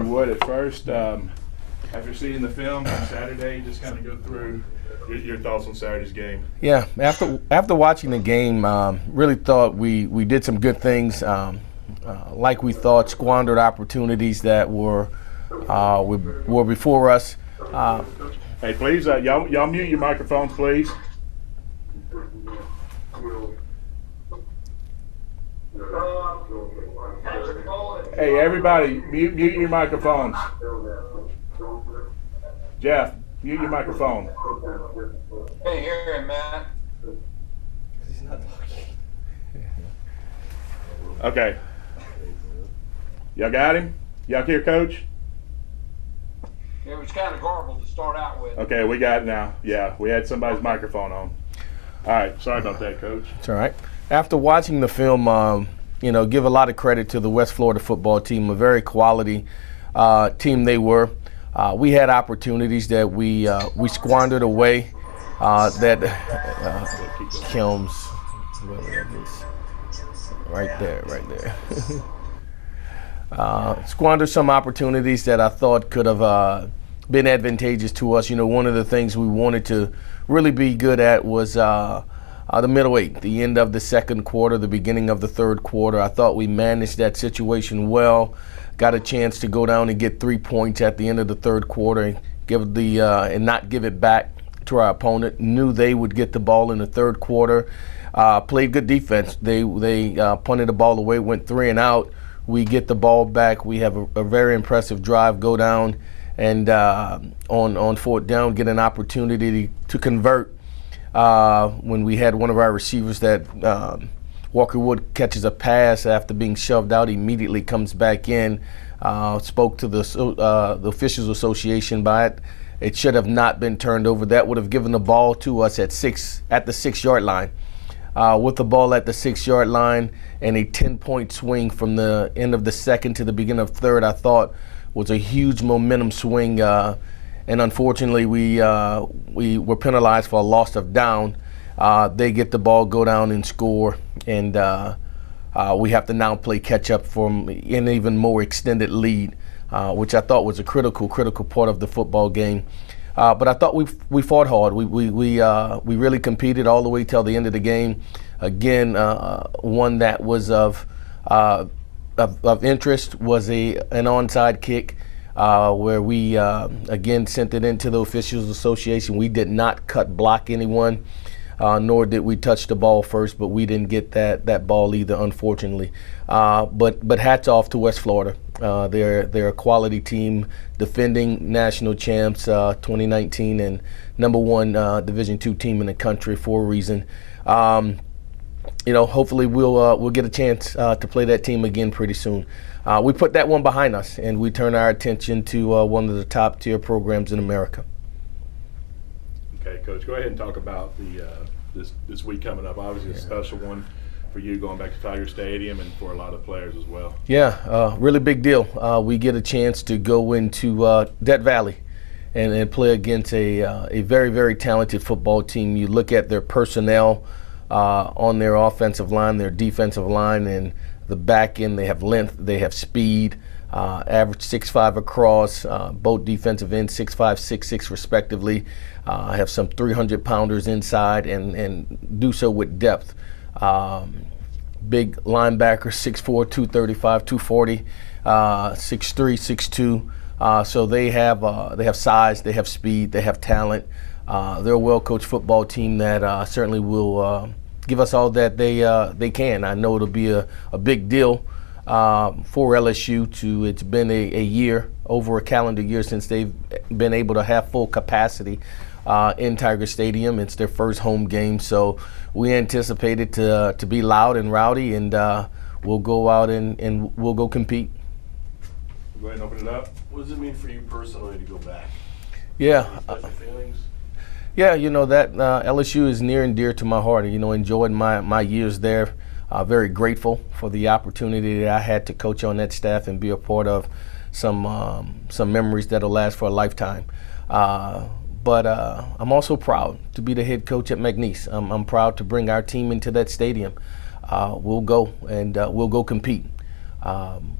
you would, at first, after seeing the film on Saturday, just kind of go through your thoughts on Saturday's game. Yeah, after watching the game, really thought we did some good things. Like we thought, squandered opportunities that were before us. Hey, please, y'all mute your microphones, please. Hey, everybody, mute your microphones. Jeff, mute your microphone. Can't hear him, man. He's not talking. Okay. Y'all got him? Y'all hear Coach? It was kind of garbled to start out with. Okay, we got it now. Yeah, we had somebody's microphone on. All right, sorry about that, Coach. It's all right. After watching the film, give a lot of credit to the West Florida football team, a very quality team they were. We had opportunities that we squandered away. That Kilms, right there. Squandered some opportunities that I thought could have been advantageous to us. One of the things we wanted to really be good at was the middle eight, the end of the second quarter, the beginning of the third quarter. I thought we managed that situation well. Got a chance to go down and get 3 points at the end of the third quarter and not give it back to our opponent. Knew they would get the ball in the third quarter. Played good defense. They punted the ball away, went 3 and out. We get the ball back. We have a very impressive drive, go down, and on fourth down, get an opportunity to convert when we had one of our receivers that Walker Wood catches a pass after being shoved out, immediately comes back in, spoke to the Officials Association by it. It should have not been turned over. That would have given the ball to us at the 6-yard line. With the ball at the 6-yard line and a 10-point swing from the end of the second to the beginning of third, I thought was a huge momentum swing. And unfortunately, we were penalized for a loss of down. They get the ball, go down and score, and we have to now play catch up from an even more extended lead, which I thought was a critical part of the football game. But I thought we fought hard. We really competed all the way till the end of the game. Again, one that was of interest was an onside kick where we again sent it into the Officials Association. We did not block anyone, nor did we touch the ball first, but we didn't get that ball either, unfortunately. But hats off to West Florida. They're a quality team, defending national champs 2019 and number one Division II team in the country for a reason. Hopefully we'll get a chance to play that team again pretty soon. We put that one behind us, and we turn our attention to one of the top-tier programs in America. Okay, Coach, go ahead and talk about this week coming up. Obviously, a special one for you going back to Tiger Stadium and for a lot of players as well. Yeah, really big deal. We get a chance to go into Death Valley and play against a very, very talented football team. You look at their personnel on their offensive line, their defensive line, and the back end. They have length, they have speed, average 6'5" across, both defensive ends 6'5", 6'6" respectively. Have some 300-pounders inside and do so with depth. Big linebacker, 6'4", 235, 240, 6'3", 6'2". So they have size, they have speed, they have talent. They're a well-coached football team that certainly will give us all that they can. I know it'll be a big deal for LSU. It's been a year, over a calendar year, since they've been able to have full capacity in Tiger Stadium. It's their first home game, so we anticipate it to be loud and rowdy, and we'll go out and we'll go compete. Go ahead and open it up. What does it mean for you personally to go back? Yeah. Any special feelings? Yeah, that LSU is near and dear to my heart. Enjoyed my years there. Very grateful for the opportunity that I had to coach on that staff and be a part of some memories that'll last for a lifetime. But I'm also proud to be the head coach at McNeese. I'm proud to bring our team into that stadium. We'll go and we'll go compete.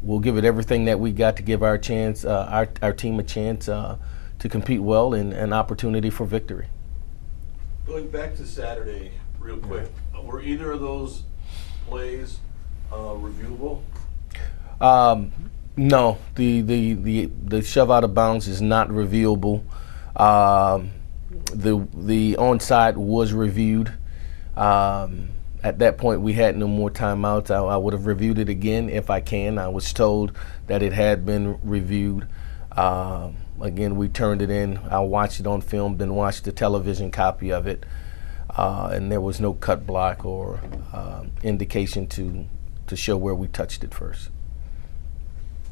we'll give it everything that we got to give our chance, our team a chance to compete well and an opportunity for victory. Going back to Saturday, real quick, were either of those plays reviewable? No, the shove out of bounds is not reviewable. The onside was reviewed. At that point, we had no more timeouts. I would have reviewed it again if I can. I was told that it had been reviewed. Again, we turned it in. I watched it on film, then watched the television copy of it, and there was no cut block or indication to show where we touched it first.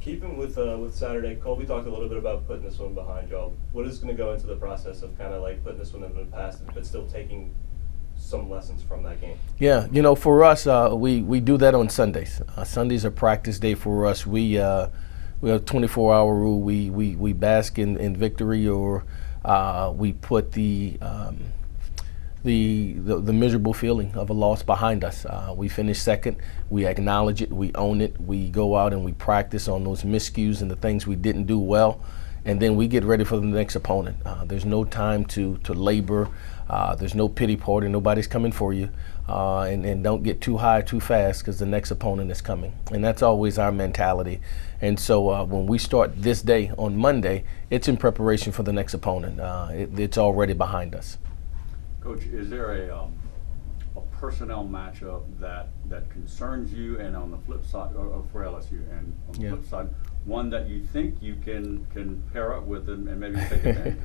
Keeping with Saturday, Colby talked a little bit about putting this one behind y'all. What is going to go into the process of kind of like putting this one in the past, but still taking some lessons from that game? Yeah, for us, we do that on Sundays. Sundays are practice day for us. We have a 24-hour rule. We bask in victory, or we put the miserable feeling of a loss behind us. We finish second. We acknowledge it. We own it. We go out and we practice on those miscues and the things we didn't do well, and then we get ready for the next opponent. There's no time to labor. There's no pity party. Nobody's coming for you. And don't get too high too fast, because the next opponent is coming. And that's always our mentality. And so when we start this day on Monday, it's in preparation for the next opponent. It's already behind us. Coach, is there a personnel matchup that concerns you, and on the flip side, or for LSU, and on the flip side, one that you think you can pair up with and maybe take advantage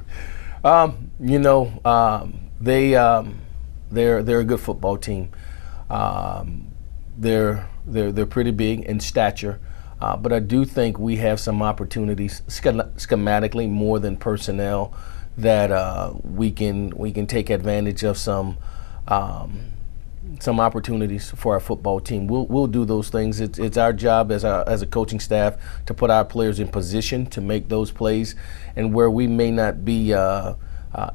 of? They're a good football team. They're pretty big in stature, but I do think we have some opportunities schematically more than personnel that we can take advantage of some opportunities for our football team. We'll do those things. It's our job as a coaching staff to put our players in position to make those plays, and where we may not be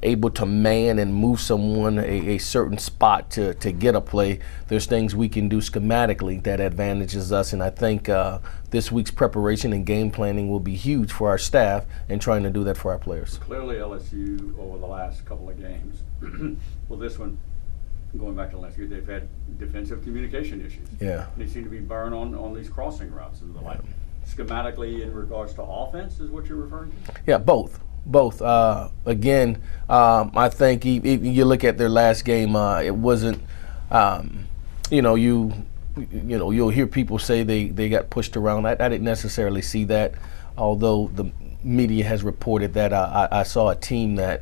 able to man and move someone a certain spot to get a play, there's things we can do schematically that advantages us. And I think this week's preparation and game planning will be huge for our staff in trying to do that for our players. Clearly LSU over the last couple of games, well, this one, going back to last year, they've had defensive communication issues. Yeah. They seem to be burned on these crossing routes and the like. Schematically, in regards to offense, is what you're referring to? Yeah, both. Again, I think you look at their last game. It wasn't, you'll hear people say they got pushed around. I didn't necessarily see that, although the media has reported that. I saw a team in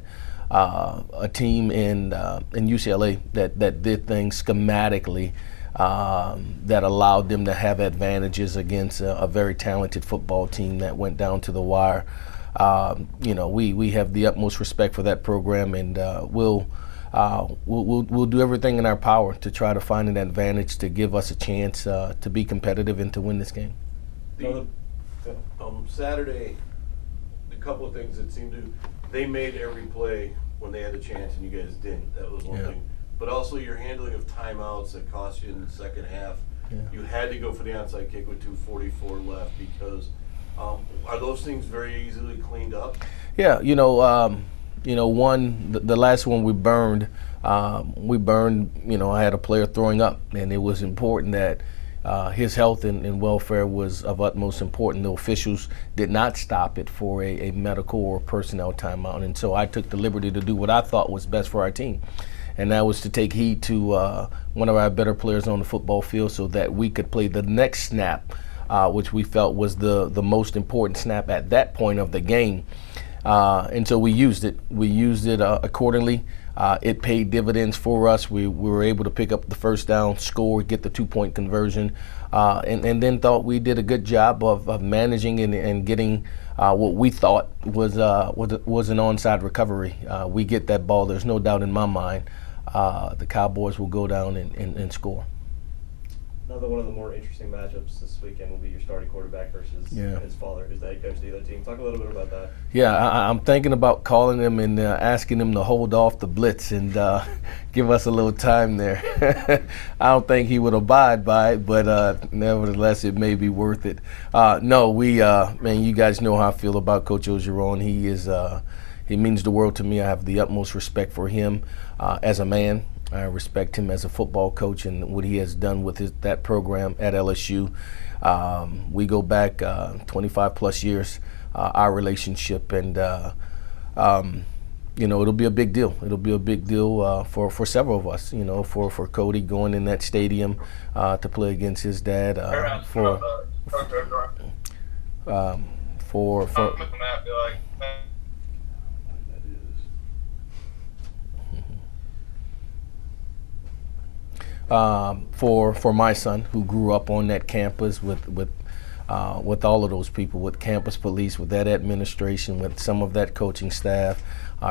UCLA that did things schematically that allowed them to have advantages against a very talented football team that went down to the wire. We have the utmost respect for that program, and we'll do everything in our power to try to find an advantage to give us a chance to be competitive and to win this game. Saturday, a couple of things that seemed to, they made every play when they had a chance and you guys didn't. That was one thing. But also your handling of timeouts that cost you in the second half. Yeah. You had to go for the onside kick with 2:44 left because are those things very easily cleaned up? Yeah, the last one we burned, I had a player throwing up, and it was important that his health and welfare was of utmost importance. The officials did not stop it for a medical or personnel timeout, and so I took the liberty to do what I thought was best for our team, and that was to take heed to one of our better players on the football field so that we could play the next snap, which we felt was the most important snap at that point of the game. And so we used it. We used it accordingly. It paid dividends for us. We were able to pick up the first down, score, get the 2-point conversion, and then thought we did a good job of managing and getting what we thought was an onside recovery. We get that ball. There's no doubt in my mind the Cowboys will go down and score. Another one of the more interesting matchups this weekend will be your starting quarterback versus his father, who's the head coach of the other team. Talk a little bit about that. Yeah, I'm thinking about calling him and asking him to hold off the blitz and give us a little time there. I don't think he would abide by it, but nevertheless, it may be worth it. No, man, you guys know how I feel about Coach Ogeron. He means the world to me. I have the utmost respect for him as a man. I respect him as a football coach and what he has done with that program at LSU. We go back 25 plus years, our relationship, and it'll be a big deal. It'll be a big deal for several of us. For Cody going in that stadium to play against his dad. For my son, who grew up on that campus with all of those people, with campus police, with that administration, with some of that coaching staff.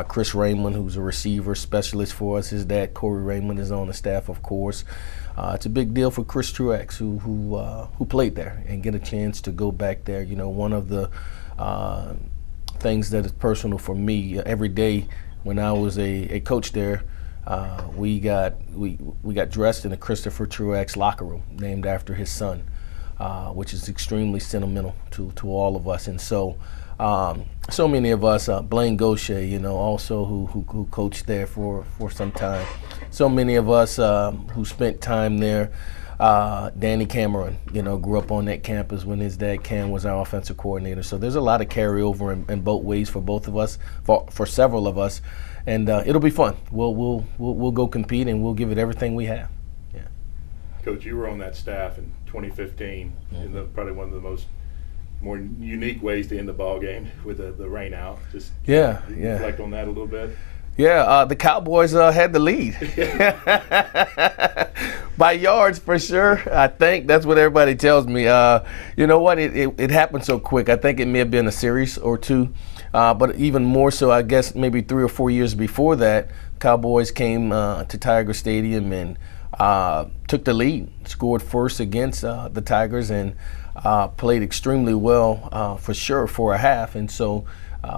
Chris Raymond, who's a receiver specialist for us, his dad Corey Raymond is on the staff, of course. It's a big deal for Chris Truex, who played there, and get a chance to go back there. One of the things that is personal for me, every day when I was a coach there, we got dressed in a Christopher Truex locker room named after his son, which is extremely sentimental to all of us. And so many of us, Blaine Gaucher, also who coached there for some time. So many of us who spent time there. Danny Cameron, grew up on that campus when his dad Cam was our offensive coordinator. So there's a lot of carryover in both ways for both of us, for several of us. And it'll be fun. We'll go compete, and we'll give it everything we have. Yeah. Coach, you were on that staff in 2015, in probably one of the more unique ways to end the ball game with the rain out. Just reflect on that a little bit. Yeah, the Cowboys had the lead by yards for sure. I think that's what everybody tells me. You know what? It happened so quick. I think it may have been a series or two. But even more so, I guess maybe 3 or 4 years before that, Cowboys came to Tiger Stadium and took the lead, scored first against the Tigers, and played extremely well for sure for a half. And so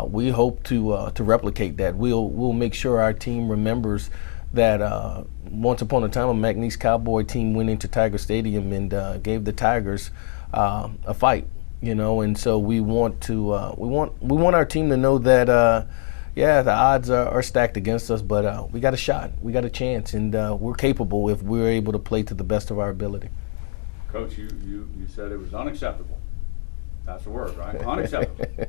we hope to replicate that. We'll make sure our team remembers that once upon a time a McNeese Cowboy team went into Tiger Stadium and gave the Tigers a fight. And so we want our team to know that the odds are stacked against us, but we got a shot, we got a chance, and we're capable if we're able to play to the best of our ability. Coach, you said it was unacceptable. That's the word, right? Unacceptable. You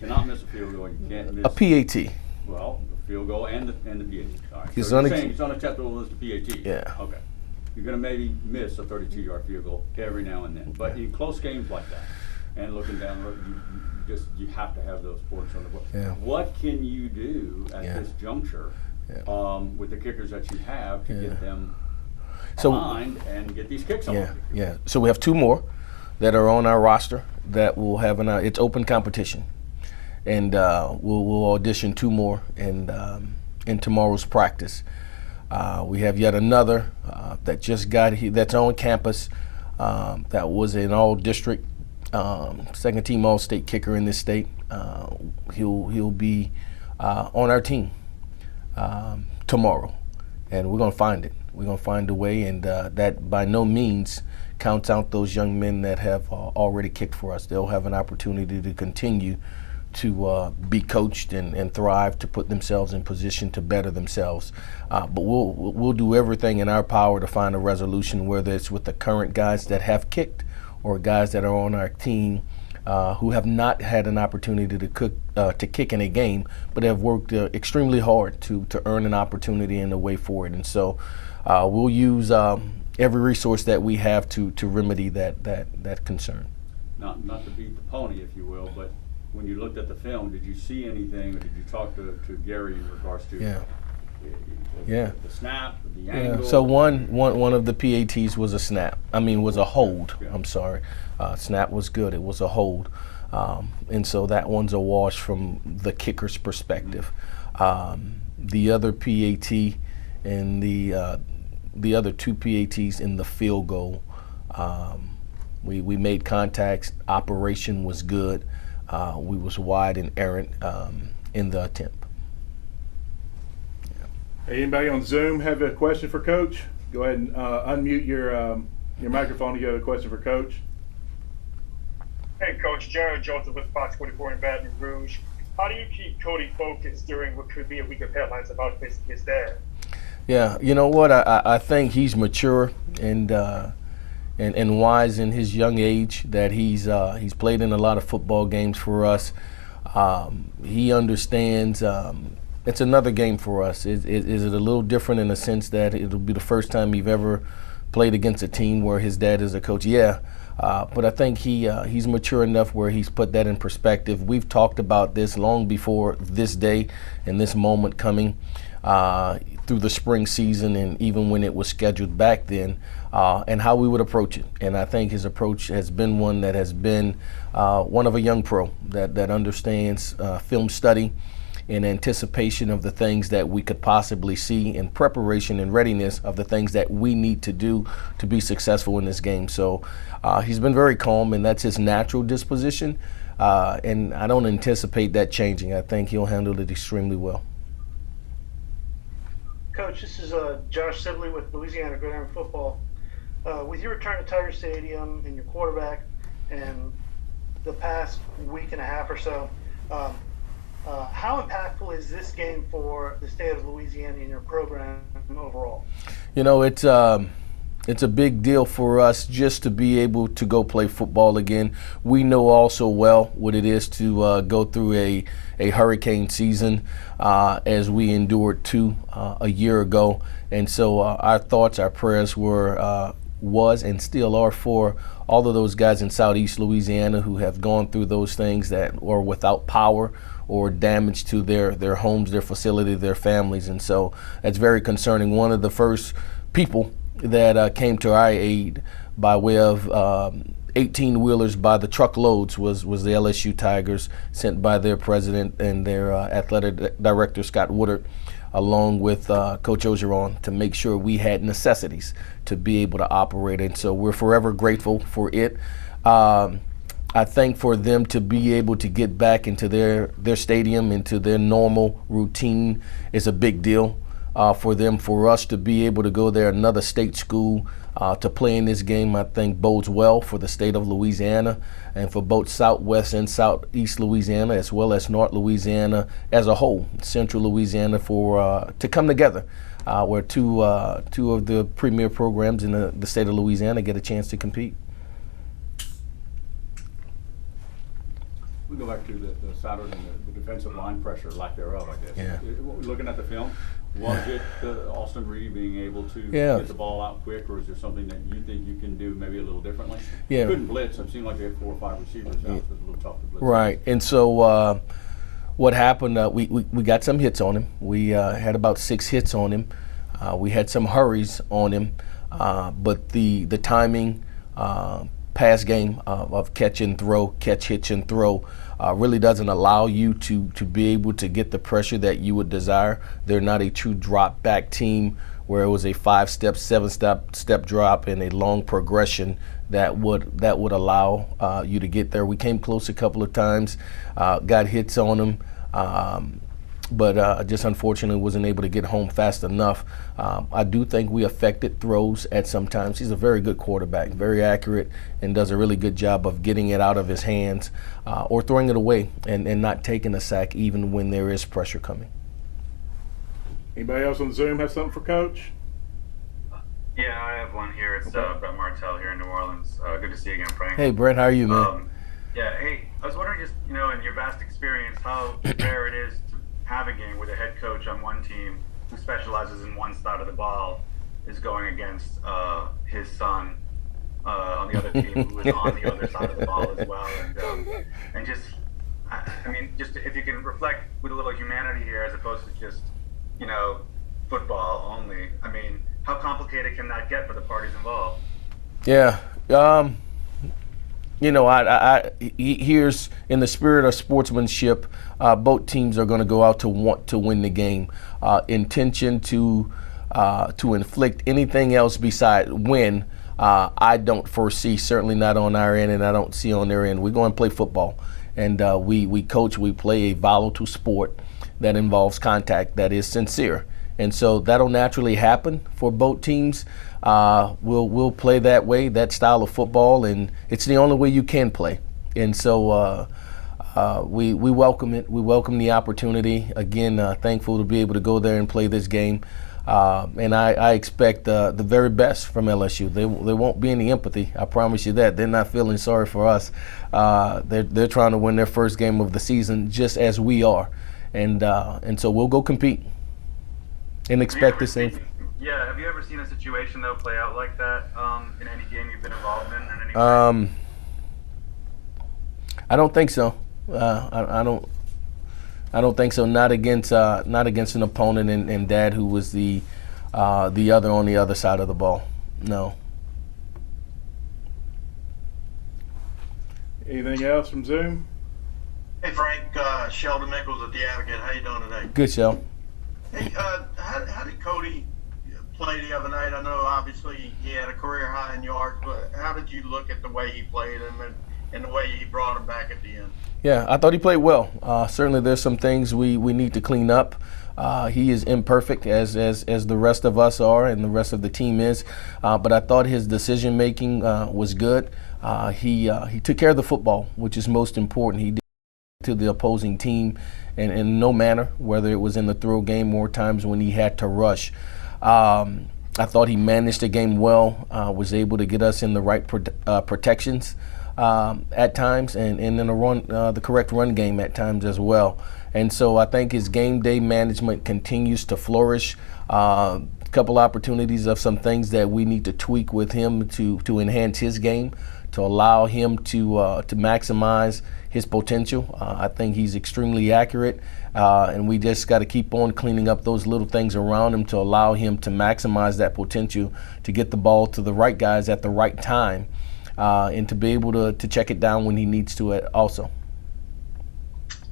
cannot miss a field goal. You can't miss a PAT. Well, the field goal and the PAT. All right. So you're saying it's unacceptable as the PAT. Yeah. Okay. You're going to maybe miss a 32-yard field goal every now and then, but in close games like that, and looking down the road, you have to have those points on the board. Yeah. What can you do at this juncture with the kickers that you have to get them aligned and get these kicks on? Yeah. So we have 2 more that are on our roster that will have it's open competition, and we'll audition 2 more in tomorrow's practice. We have yet another that just got here, that's on campus, that was an all-district second team all-state kicker in this state. He'll be on our team tomorrow, and we're going to find it. We're going to find a way, and that by no means counts out those young men that have already kicked for us. They'll have an opportunity to continue to be coached and thrive, to put themselves in position to better themselves. But we'll do everything in our power to find a resolution, whether it's with the current guys that have kicked or guys that are on our team who have not had an opportunity to kick in a game, but have worked extremely hard to earn an opportunity and a way forward. And so we'll use every resource that we have to remedy that concern. Not to beat the pony, if you will, but when you looked at the film, did you see anything, or did you talk to Gary in regards to the snap, the angle? So one of the PATs was a snap. Was a hold. Yeah. I'm sorry. Snap was good. It was a hold. And so that one's a wash from the kicker's perspective. The other PAT and the other 2 PATs in the field goal We made contacts. Operation was good. We was wide and errant in the attempt. Anybody on Zoom have a question for Coach? Go ahead and unmute your microphone if you have a question for Coach. Hey, Coach. Jared Joseph with Fox 44 in Baton Rouge. How do you keep Cody focused during what could be a week of headlines about facing his dad? Yeah, you know what? I think he's mature and wise in his young age. That he's played in a lot of football games for us. He understands. It's another game for us. Is it a little different in the sense that it'll be the first time you've ever played against a team where his dad is a coach? Yeah, but I think he's mature enough where he's put that in perspective. We've talked about this long before this day and this moment coming through the spring season and even when it was scheduled back then, and how we would approach it. And I think his approach has been one that has been one of a young pro that understands film study in anticipation of the things that we could possibly see, in preparation and readiness of the things that we need to do to be successful in this game. So he's been very calm, and that's his natural disposition. And I don't anticipate that changing. I think he'll handle it extremely well. Coach, this is Josh Sibley with Louisiana Gridiron Football. With your return to Tiger Stadium and your quarterback and the past week and a half or so, how impactful is this game for the state of Louisiana and your program overall? You know, it's a big deal for us just to be able to go play football again. We know also well what it is to go through a hurricane season as we endured two a year ago. And so our thoughts, our prayers was and still are for all of those guys in Southeast Louisiana who have gone through those things that are without power or damage to their homes, their facility, their families. And so that's very concerning. One of the first people that came to our aid by way of 18-wheelers by the truckloads was the LSU Tigers, sent by their president and their athletic director, Scott Woodard, along with Coach Ogeron, to make sure we had necessities to be able to operate. And so we're forever grateful for it. I think for them to be able to get back into their stadium, into their normal routine, is a big deal for them. For us to be able to go there, another state school, to play in this game, I think bodes well for the state of Louisiana and for both Southwest and Southeast Louisiana, as well as North Louisiana as a whole, Central Louisiana, for to come together, where two of the premier programs in the state of Louisiana get a chance to compete. We go back to the Saturday and the defensive line pressure, lack thereof, I guess. Yeah. Looking at the film, was it Austin Reed being able to get the ball out quick, or is there something that you think you can do maybe a little differently? Yeah. Couldn't blitz. It seemed like they had 4 or 5 receivers out, so it was a little tough to blitz. Right. And so what happened, we got some hits on him. We had about 6 hits on him. We had some hurries on him. But the timing, pass game of catch and throw, catch, hitch, and throw really doesn't allow you to be able to get the pressure that you would desire. They're not a true drop back team where it was a 5-step, 7-step drop and a long progression that would allow you to get there. We came close a couple of times, got hits on them, but just unfortunately wasn't able to get home fast enough. I do think we affected throws at some times. He's a very good quarterback, very accurate, and does a really good job of getting it out of his hands or throwing it away and not taking a sack even when there is pressure coming. Anybody else on Zoom have something for Coach? Yeah, I have one here. It's Brett Martell here in New Orleans. Good to see you again, Frank. Hey, Brett, how are you, man? Yeah, hey, I was wondering just, in your vast experience, how rare it is to have a game where the head coach on one team who specializes in one side of the ball is going against his son on the other team who is on the other side of the ball as well. And just, just if you can reflect with a little humanity here as opposed to just, football only. How complicated can that get for the parties involved? Yeah. Here's in the spirit of sportsmanship, both teams are going to go out to want to win the game. Intention to inflict anything else beside win I don't foresee, certainly not on our end, and I don't see on their end. We're going to play football, and we coach, we play a volatile sport that involves contact that is sincere. And so that'll naturally happen for both teams. We'll play that way, that style of football, and it's the only way you can play. And so we welcome it. We welcome the opportunity. Again, thankful to be able to go there and play this game. And I expect the very best from LSU. There won't be any empathy. I promise you that. They're not feeling sorry for us. They're trying to win their first game of the season just as we are. And so we'll go compete and expect the same. Yeah, have you ever seen a situation though play out like that in any game you've been involved in any way? I don't think so. I don't think so. Not against an opponent and Dad who was the other on the other side of the ball. No. Anything else from Zoom? Hey Frank, Sheldon Nichols at the Advocate. How you doing today? Good, Shel. Hey, how did Cody play the other night? I know obviously he had a career high in yards, but how did you look at the way he played and the way he brought him back at the end? Yeah, I thought he played well. Certainly there's some things we need to clean up. He is imperfect as the rest of us are and the rest of the team is, but I thought his decision making was good. He took care of the football, which is most important. He did to the opposing team in no manner, whether it was in the throw game or times when he had to rush. I thought he managed the game well, was able to get us in the right protections at times and in the correct run game at times as well. And so I think his game day management continues to flourish. A couple opportunities of some things that we need to tweak with him to enhance his game, to allow him to maximize his potential. I think he's extremely accurate, and we just got to keep on cleaning up those little things around him to allow him to maximize that potential, to get the ball to the right guys at the right time, and to be able to check it down when he needs to also.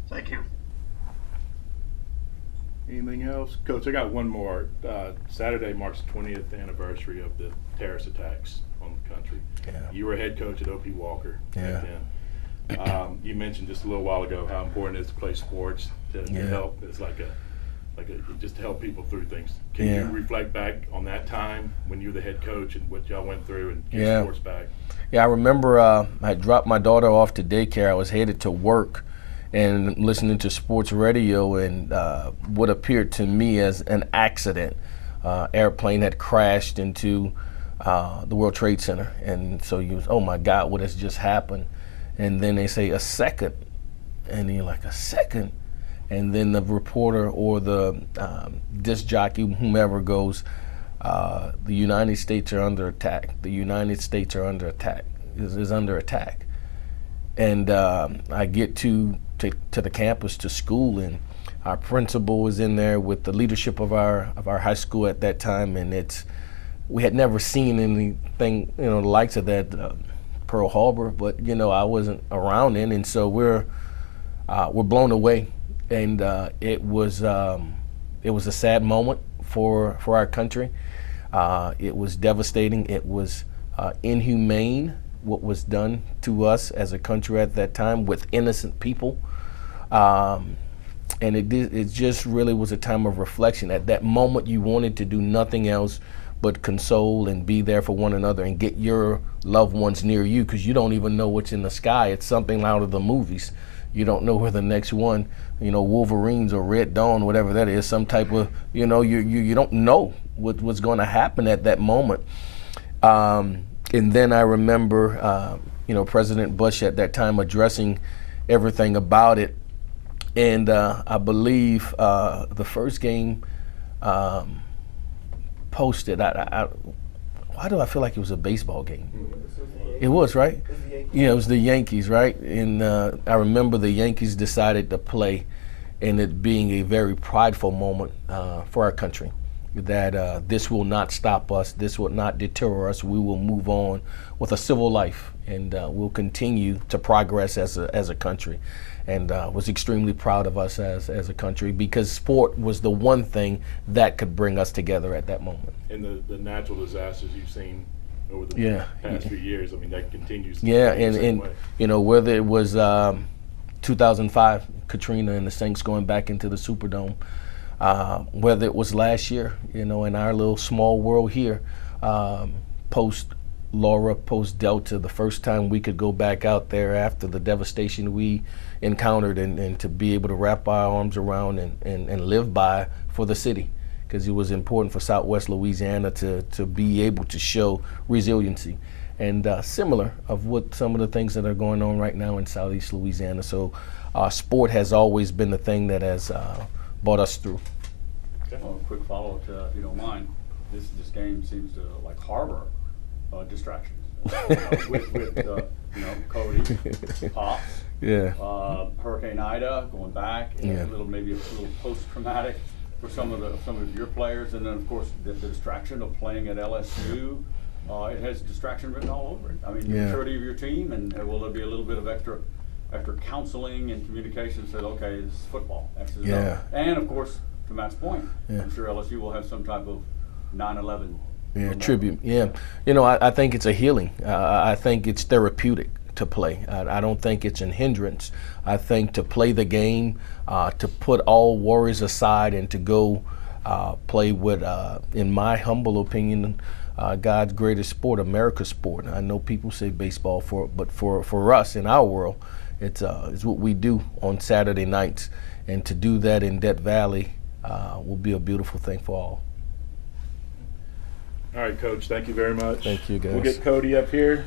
Thank you. Anything else? Coach, I got one more. Saturday marks the 20th anniversary of the terrorist attacks on the country. Yeah. You were head coach at O.P. Walker Yeah. back then. You mentioned just a little while ago how important it is to play sports to help. It's like just to help people through things. Can you reflect back on that time when you were the head coach and what y'all went through and get sports back? Yeah, I remember I dropped my daughter off to daycare. I was headed to work and listening to sports radio, and what appeared to me as an accident. Airplane had crashed into the World Trade Center, and so you was, oh my God, what has just happened? And then they say a second, and you're like, a second? And then the reporter or the disc jockey, whomever goes, the United States are under attack. The United States are under attack, is under attack. And I get to the campus, to school, and our principal was in there with the leadership of our high school at that time, and we had never seen anything, the likes of that, Pearl Harbor, but I wasn't around then, and so we're blown away, and it was a sad moment for our country. It was devastating. It was inhumane what was done to us as a country at that time with innocent people, and it just really was a time of reflection. At that moment, you wanted to do nothing else but console and be there for one another and get your loved ones near you, because you don't even know what's in the sky. It's something out of the movies. You don't know where the next one, Wolverines or Red Dawn, whatever that is, some type of, you don't know what's going to happen at that moment. And then I remember, President Bush at that time addressing everything about it. And I believe the first game posted, why do I feel like it was a baseball game? It was, right? Yeah, it was the Yankees, right? And I remember the Yankees decided to play, and it being a very prideful moment for our country, that this will not stop us, this will not deter us, we will move on with a civil life, and we'll continue to progress as a country. And was extremely proud of us as a country, because sport was the one thing that could bring us together at that moment. And the natural disasters you've seen over the past few years. I mean, that continues. Yeah, the same and way. you know, whether it was 2005 Katrina and the Saints going back into the Superdome, whether it was last year, you know, in our little small world here, post Laura, post Delta, the first time we could go back out there after the devastation we encountered, and to be able to wrap our arms around and live by for the city, because it was important for Southwest Louisiana to be able to show resiliency. And similar of what some of the things that are going on right now in Southeast Louisiana. So sport has always been the thing that has brought us through. Okay. Well, a quick follow-up, if you don't mind. This game seems to like harbor distractions. With you know, Cody, Pops, Hurricane Ida going back, maybe a little post-traumatic for some of your players, and then of course the distraction of playing at LSU. It has distraction written all over it. I mean, the maturity of your team, and will there be a little bit of extra counseling and communication? Said, okay, this is football. And of course, to Matt's point, I'm sure LSU will have some type of 9/11. Tribute. You know, I think it's a healing. I think it's therapeutic to play. I don't think it's an hindrance. I think to play the game, to put all worries aside and to go play with, in my humble opinion, God's greatest sport, America's sport. I know people say baseball, but for us in our world, it's what we do on Saturday nights, and to do that in Death Valley will be a beautiful thing for all. All right, Coach. Thank you very much. Thank you, guys. We'll get Cody up here.